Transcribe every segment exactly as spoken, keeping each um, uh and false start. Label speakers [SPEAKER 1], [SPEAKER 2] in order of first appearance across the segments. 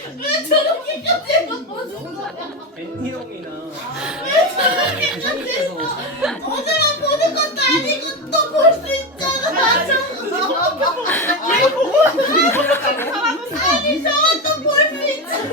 [SPEAKER 1] 왜 저렇게까지 해놓는 거야?
[SPEAKER 2] 앤디 형이나
[SPEAKER 1] 왜 저렇게까지 해서 오늘만 보는 것도 아니고 또 볼 수 있잖아. 얘 보고 아니 저것도 볼 수 있잖아.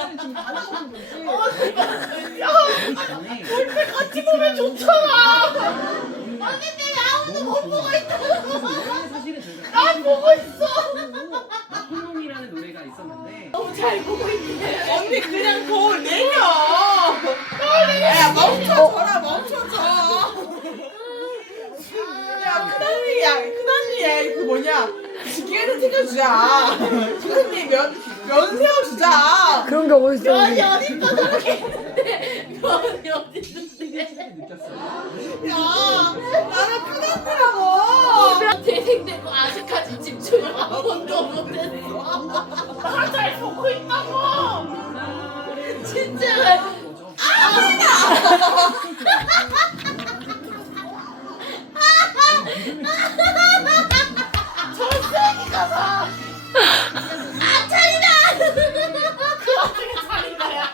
[SPEAKER 1] 볼 때 같이 보면 좋잖아. 언니 때문에 아무도 못 보고 있다고.
[SPEAKER 2] 사실은 저희가
[SPEAKER 1] 난 보고 있어.
[SPEAKER 2] 나폴롱이라는 노래가 있었는데
[SPEAKER 1] 너무 잘 보고 있네.
[SPEAKER 3] 언니 그냥 거울 내려. 야 멈춰줘라 멈춰줘. 야 큰언니 야 큰언니 그 뭐냐 지게를 챙겨주자. 큰언니 면, 면 세워주자.
[SPEAKER 4] 그런 게 어딨어?
[SPEAKER 1] 면이 어딨어 저렇게 했는데 면이 어딨는데.
[SPEAKER 2] 느꼈어요.
[SPEAKER 3] 야 나는 큰언니라고.
[SPEAKER 1] 면 대생되고 아직까지 집중을 한 번도 못했어. 잘 보고 있다고. 진짜. 절세기가 봐. 아 차리다. 그 와중에 차리다야.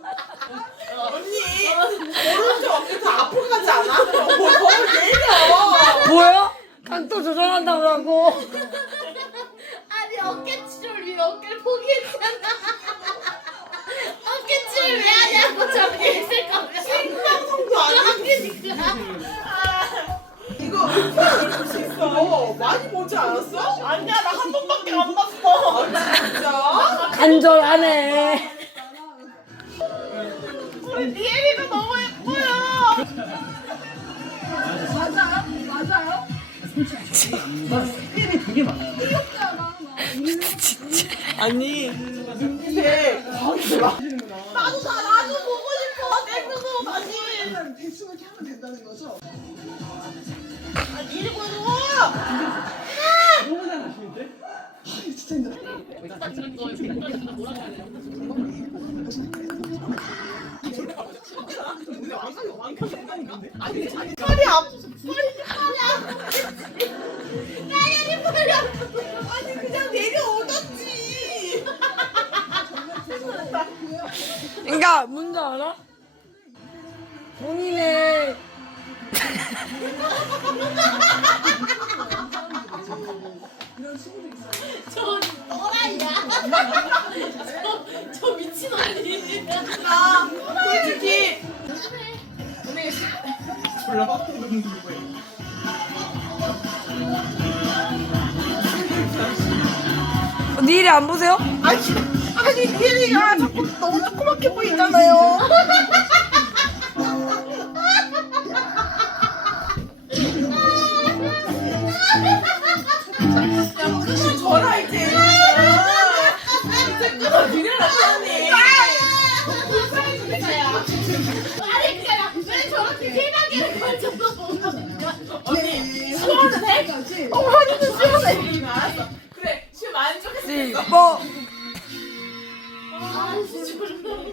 [SPEAKER 3] 언니 오른쪽 어깨 더 앞으로 가지 않아? 거울 내려.
[SPEAKER 4] 뭐야? 각도 조절한다고 하고.
[SPEAKER 1] 아니 어깨치를 위해 어깨를 포기했잖아. 어깨치를 왜 하냐고 저렇게 했을 거면.
[SPEAKER 3] 생방송도 아니고 이거 음악을 볼 수 있어. 많이 보지 않았어? 아니야 나 한 번밖에 안 봤어. 아, 진짜?
[SPEAKER 4] 간절하네.
[SPEAKER 1] 우리 니엘이가 너무 예뻐요.
[SPEAKER 2] 스킬이 되게 많아요.
[SPEAKER 3] 아니 근데
[SPEAKER 1] 나도 다 나도 보고 싶어. 내 눈으로 다시.
[SPEAKER 3] 대충 이렇게 하면 된다는 거죠?
[SPEAKER 1] 아 니엘 보여.
[SPEAKER 2] 너무 잘하시는데?
[SPEAKER 3] 진짜 힘들어.
[SPEAKER 1] 아니 팔이 아프서 팔이 아프지. 나연이 팔이 아프서.
[SPEAKER 3] 아니 그냥 내려오던지.
[SPEAKER 4] 그러니까 뭔지 알아? 본인의
[SPEAKER 1] 저 또라이야. 저, 저 미친 언니.
[SPEAKER 3] 나 솔직히
[SPEAKER 2] 졸라 빡 도는 거예요.
[SPEAKER 4] 니일이 안 보세요?
[SPEAKER 3] 아니 아니 니엘이가 자꾸 너무 조그맣게 보이잖아요. 야 끊어줘라 이제. 이제 끊어주려라 언니.
[SPEAKER 1] 아니 그냥 왜 저렇게 세단계를 걸쳐서 보는 거야?
[SPEAKER 3] 언니
[SPEAKER 1] 시원해? 어 완전 시원해.
[SPEAKER 3] 알았어. 그래 지금 만족했어.
[SPEAKER 4] 뭐
[SPEAKER 1] 아 진짜